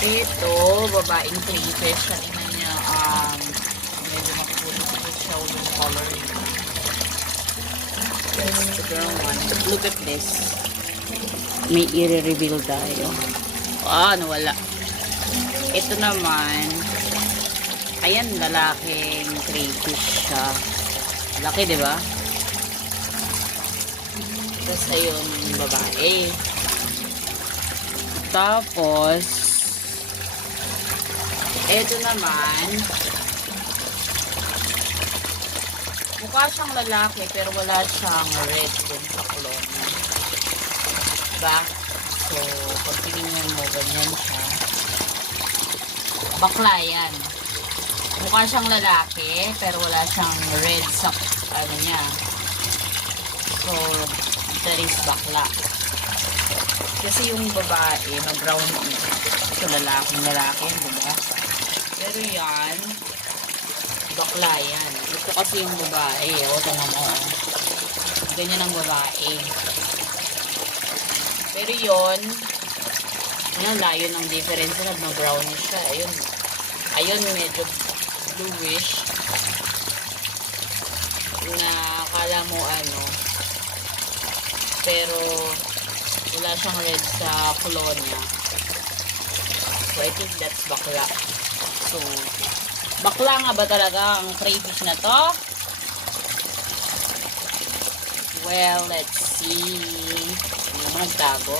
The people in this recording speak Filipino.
Ito, babaeng crayfish. Sa ina niya, medyo mapulit siya yung color. Yes, the brown one. But look at this. May i-reveal tayo. Nawala. Ito naman, ayan, lalaking crayfish siya. Laki, di ba? Tapos, ayun, babae. Tapos, ito naman, mukha siyang lalaki, pero wala siyang red dun sa kulon. Diba? So, pag tinignan mo, ganyan siya. Bakla yan. Mukha siyang lalaki, pero wala siyang red sa, ano niya. So, that is bakla. Kasi yung babae, na-brown ito, lalaki, diba? Pero yan, bakla yan. Ito kasi yung babae. Tingnan mo. Ganyan ang babae. Pero yun, layo ng difference na mag-brownish siya. Ayun, medyo bluish. Na kala mo pero wala siyang red sa colonia. So, I think that's bakla. So, bakla nga ba talaga ang crayfish na to? Well, let's see. Hindi mo nagtago.